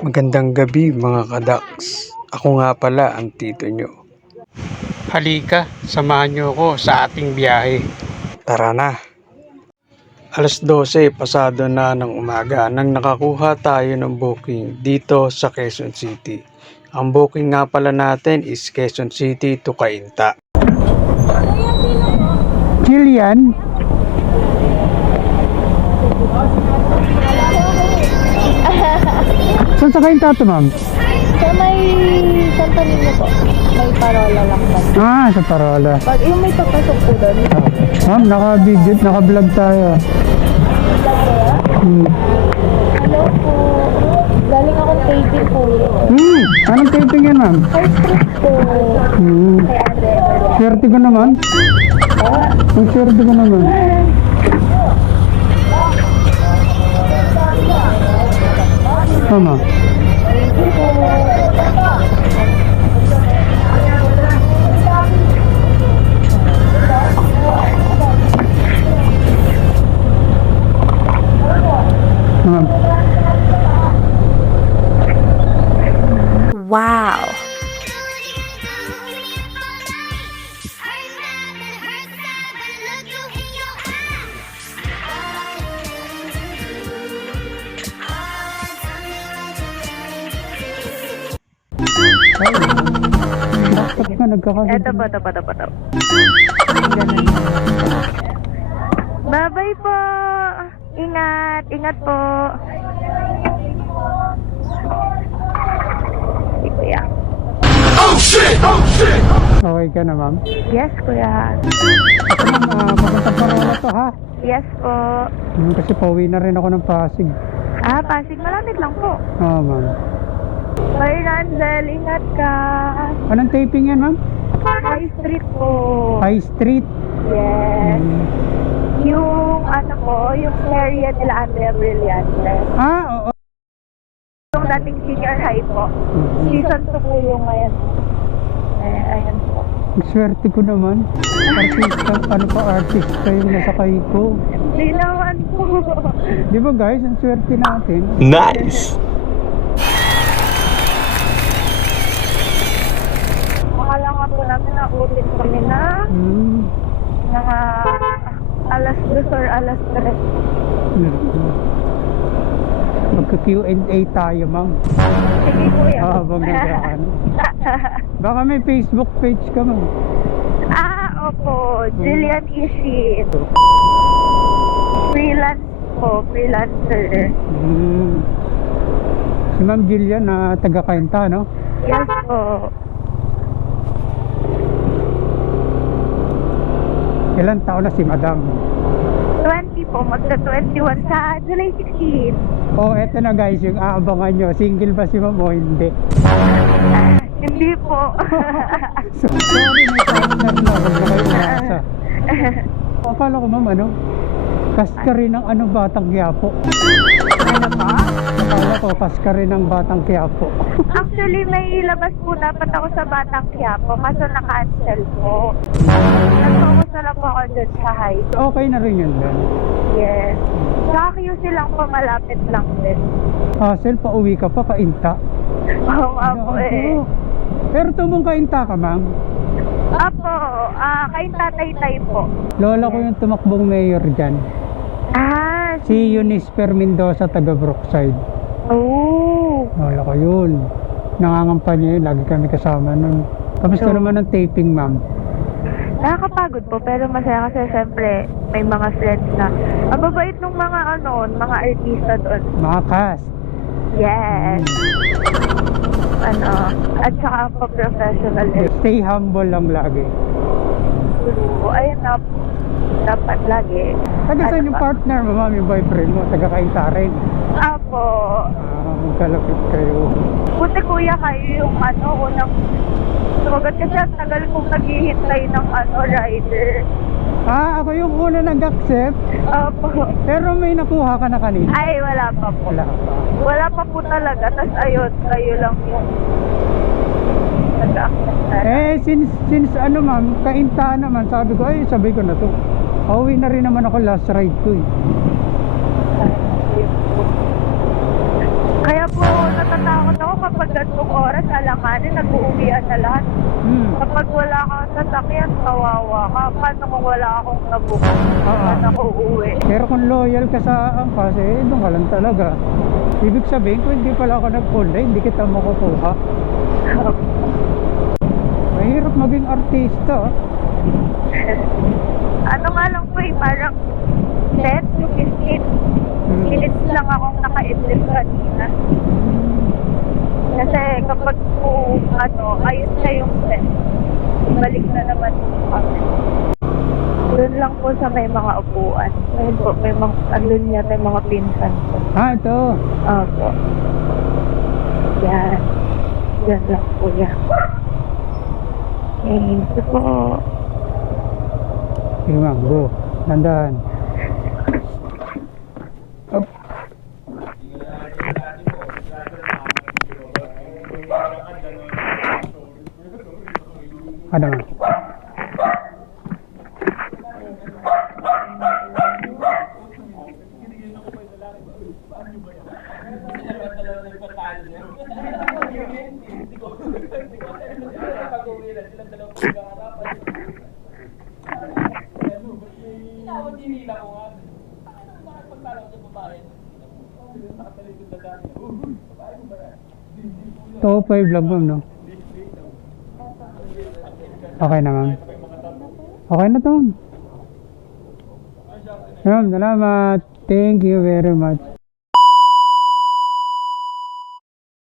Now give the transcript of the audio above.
Magandang gabi mga kadaks. Ako nga pala ang tito nyo. Halika, samahan nyo ako sa ating biyahe. Tara na. Alas 12 pasado na ng umaga nang nakakuha tayo ng booking dito sa Quezon City. Ang booking nga pala natin is Quezon City to Cainta. Jillian? Saan sa Cainta to, ma'am? Sa may Santa Niña po. May parola lang ba? Sa Parola. Pag yung may papasok po doon. Ma'am, naka-video, naka-vlog tayo. Hello po. Galing akong taping po. Anong taping yan, ma'am? First trip po. Kay Andre. Swerte ko naman. Ang swerte ko naman. Tama. Wow. Bakit ka nagkakasin? Ito po. Bye-bye po. Ingat. Ingat po. Si Kuya. Okay ka na, ma'am? Yes, Kuya. Papuntang Parola to, ha? Yes po. Kasi pauwi na rin ako ng Pasig. Pasig. Malapit lang po. Oo, ma'am. Bye, Ranzel. Ingat ka. Anong taping yan, ma'am? High Street po. High Street. Yes. Yung yung area nila Andrea Brillante. Oo. Yung dating senior high po. Season 2 po yung ngayon. Ayan po. Ang swerte ko naman. Artista yung nasakay ko. Hindi naman po. Di ba, guys? Ang swerte natin. Nice! Akala nga po namin na ulit kami na mga alas 2 or alas 3. Magka-Q&A tayo, ma'am. Sige Kuya. Habang nagkaan. Baka may Facebook page ka, ma'am. Opo. Jillian Isit. Freelance po. Freelancer. Si Ma'am Jillian na taga Cainta, no? Yes po. Ilan taon na si Madam? 20 po. Magka-21 sa July 16. Eto na, guys, yung aabangan nyo. Single ba si Ma'am o hindi? Hindi po. Sorry, may partner na. Huwag na kayo umasa. Akala ko, ma'am, Kaska rin ng Batang Quiapo. Ano ba? Akala ko, kaska rin ng Batang Quiapo. Actually, may labas po dapat ako sa Batang Quiapo. Kaso na-cancel po. Nag-focus na lang po ako dun sa high. Okay na rin yun, Ben. Yes. Sa QC lang po, malapit lang din. Hassel, pauwi ka pa, Cainta. Oo nga po eh. Pero tumong Cainta ka, ma'am? Apo, kay Tatay po. Lola ko yung tumakbong mayor dyan. Si Eunice Mendoza, taga Brookside. Oh. Lola ko yun. Nangangampanya yun, lagi kami kasama nun. Kamusta naman ang taping, ma'am? Nakakapagod po, pero masaya kasi siyempre may mga friends na. Ang babait nung mga mga artista doon. Mga cast. Yes. At saka po professional. Stay humble lang lagi. Ayun na, dapat lagi. Taga saan yung partner mo, ma'am, yung boyfriend mo? Taga Cainta rin. Apo. Magkalapit kayo. Buti Kuya kayo yung unang sumagot kasi ang tagal kong naghihintay ng rider. Ako yung una nag-accept. Opo. Pero may nakuha ka na kanina. Ay, wala pa po. Wala pa. Wala pa po talaga. Tapos ayun, kayo lang yun. Nag-accept na. Since ma'am, Cainta naman, sabi ko, sabay ko na to. Pauwi na rin naman ako, last ride ko eh. Kaya po, natatawa kapag gantong oras, alanganin, nag-uuwian na lahat. Kapag wala kang sasakyan, kawawa ka. Paano kung wala akong nabook? Paano ako uuwi? Pero kung loyal ka sa angkas, eh, doon ka lang talaga. Ibig sabihin, kung hindi pala ako nag-online, hindi kita makukuha. Mahirap maging artista. Ano nga lang po parang 10 to 15 minutes lang akong naka-idlip kanina. Kasi kapag po, ayos na yung set, balik na naman kami. Doon lang po sa may mga upuan. Ayun po, may mga, andun yata yung mga pinsan ko. Ito. Opo. Yan. Yan lang po yan. Ito po. Sige ma'am, go. Nandahan. Up. Ano ma'am? Top 5 lang ma'am, no? Okay na ma'am. Okay na to. Ma'am, salamat. Thank you very much.